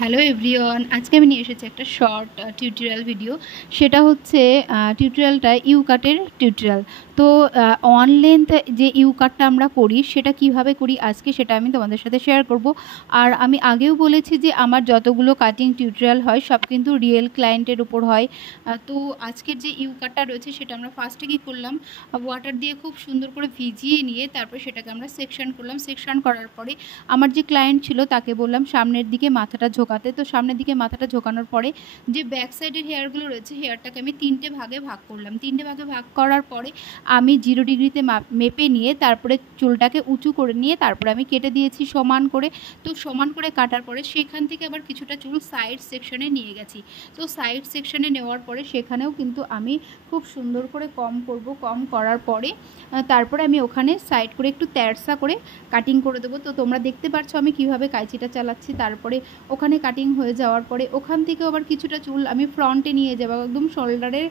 Hello everyone, আজকে আমি নিয়ে এসেছি একটা শর্ট টিউটোরিয়াল ভিডিও। সেটা হচ্ছে টিউটোরিয়ালটা ইউ কাটের টিউটোরিয়াল। তো অন লেন্থ যে ইউ কাটটা আমরা করি সেটা কিভাবে করি আজকে সেটা আমি তোমাদের সাথে শেয়ার করব। আর আমি আগেও বলেছি যে আমার যতগুলো কাটিং টিউটোরিয়াল হয় সব কিন্তু রিয়েল ক্লায়েন্টের উপর হয়। তো আজকের যে ইউ কাটটা রয়েছে সেটা আমরা ফার্স্টে কী করলাম, ওয়াটার দিয়ে খুব সুন্দর করে ভিজিয়ে নিয়ে তারপর সেটাকে আমরা সেকশন করলাম। সেকশন করার পরে আমার যে ক্লায়েন্ট ছিল তাকে বললাম সামনের দিকে মাথাটা ঝোঁকাতে। তো সামনের দিকে মাথাটা ঝোঁকানোর পরে যে ব্যাক সাইডের হেয়ারগুলো রয়েছে হেয়ারটাকে আমি 3টে ভাগে ভাগ করলাম। 3টে ভাগে ভাগ করার পরে আমি 0 ডিগ্রিতে মেপে নিয়ে তারপরে চুলটাকে উঁচু করে নিয়ে তারপরে আমি কেটে দিয়েছি সমান করে। তো সমান করে কাটার পরে সেখান থেকে আবার কিছুটা চুল সাইড সেকশনে নিয়ে গেছি। তো সাইড সেকশনে নেওয়ার পরে সেখানেও কিন্তু আমি খুব সুন্দর করে কম করব। কম করার পরে তারপরে আমি ওখানে সাইড করে একটু তেরসা করে কাটিং করে দেবো। তো তোমরা দেখতে পাচ্ছ আমি কিভাবে কাঁচিটা চালাচ্ছি। তারপরে ওখানে কাটিং হয়ে যাওয়ার পরে ওখান থেকে আবার কিছুটা চুল আমি ফ্রন্টে নিয়ে যাবো, একদম শোল্ডারের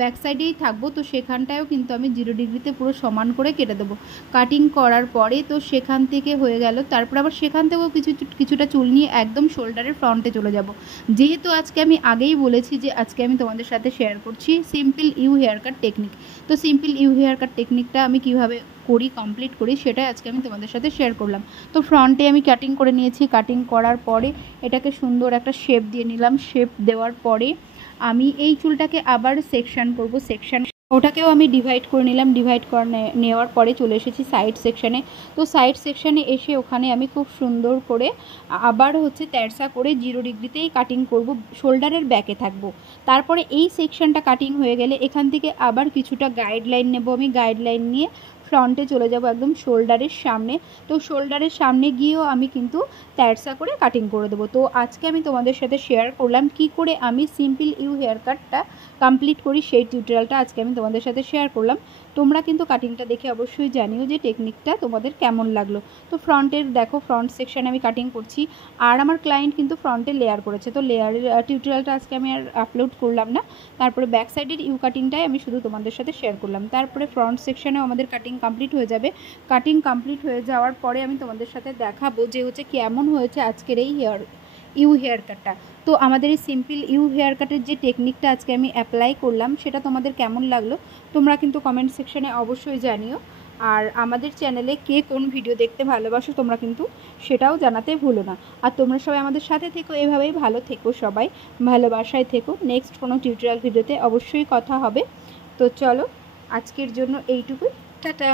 ব্যাক সাইডেই থাকবো। তো সেখানটায়ও কিন্তু আমি 0 ডিগ্রিতে পুরো সমান করে কেটে দেবো কাটিং করার পরে। তো সেখান থেকে হয়ে গেল। তারপর আবার সেখান থেকেও কিছুটা চুল নিয়ে একদম শোল্ডারের ফ্রন্টে চলে যাব। যেহেতু আজকে আমি আগেই বলেছি যে আজকে আমি তোমাদের সাথে শেয়ার করছি simple U haircut technique. তো সিম্পল ইউ হেয়ার কাট টেকনিকটা আমি কিভাবে করি, কমপ্লিট করি, সেটাই আজকে আমি তোমাদের সাথে শেয়ার করলাম। তো ফ্রন্টে আমি কাটিং করে নিয়েছি। কাটিং করার পরে এটাকে সুন্দর একটা শেপ দিয়ে নিলাম। শেপ দেওয়ার পরে আমি এই চুলটাকে আবার সেকশন করব। সেকশন ওটাকেও আমি ডিভাইড করে নিলাম। ডিভাইড করে নেওয়ার পরে চলে এসেছি সাইড সেকশানে। তো সাইড সেকশানে এসে ওখানে আমি খুব সুন্দর করে আবার তেরসা করে 0 ডিগ্রিতেই কাটিং করব, শোল্ডারের ব্যাকে থাকবো। তারপরে এই সেকশনটা কাটিং হয়ে গেলে এখান থেকে আবার কিছুটা গাইডলাইন নেব। আমি গাইডলাইন নিয়ে ফ্রন্টে চলে যাব একদম শোল্ডারের সামনে। তো শোল্ডারের সামনে গিয়েও আমি কিন্তু তেরসা করে কাটিং করে দেবো। তো আজকে আমি তোমাদের সাথে শেয়ার করলাম কি করে আমি সিম্পল ইউ হেয়ার কাটটা কমপ্লিট করি, সেই টিউটোরিয়ালটা আজকে আমি তোমাদের সাথে শেয়ার করলাম। তোমরা কিন্তু কাটিংটা দেখে অবশ্যই জানিও যে টেকনিকটা তোমাদের কেমন লাগলো। তো ফ্রন্টের দেখো, ফ্রন্ট সেকশানে আমি কাটিং করছি। আর আমার ক্লায়েন্ট কিন্তু ফ্রন্টে লেয়ার করেছে। তো লেয়ারের টিউটোরিয়ালটা আজকে আমি আর আপলোড করলাম না। তারপরে ব্যাক সাইডের ইউ কাটিংটাই আমি শুধু তোমাদের সাথে শেয়ার করলাম। তারপরে ফ্রন্ট সেকশানেও আমাদের কাটিং কমপ্লিট হয়ে যাবে। কাটিং কমপ্লিট হয়ে যাওয়ার পরে আমি তোমাদের সাথে দেখাবো যে কেমন হয়েছে আজকের এই ইউ হেয়ার কাটটা। তো আমাদের এই সিম্পল ইউ হেয়ার কাটের যে টেকনিকটা আজকে আমি অ্যাপ্লাই করলাম সেটা তোমাদের কেমন লাগলো তোমরা কিন্তু কমেন্ট সেকশানে অবশ্যই জানিও। আর আমাদের চ্যানেলে কে কোন ভিডিও দেখতে ভালোবাসো তোমরা কিন্তু সেটাও জানাতে ভুলো না। আর তোমরা সবাই আমাদের সাথে থেকো, এভাবেই ভালো থেকো, সবাই ভালোবাসায় থেকো। নেক্সট কোনো টিউটোরিয়াল ভিডিওতে অবশ্যই কথা হবে। তো চলো আজকের জন্য এইটুকুই, টাটা।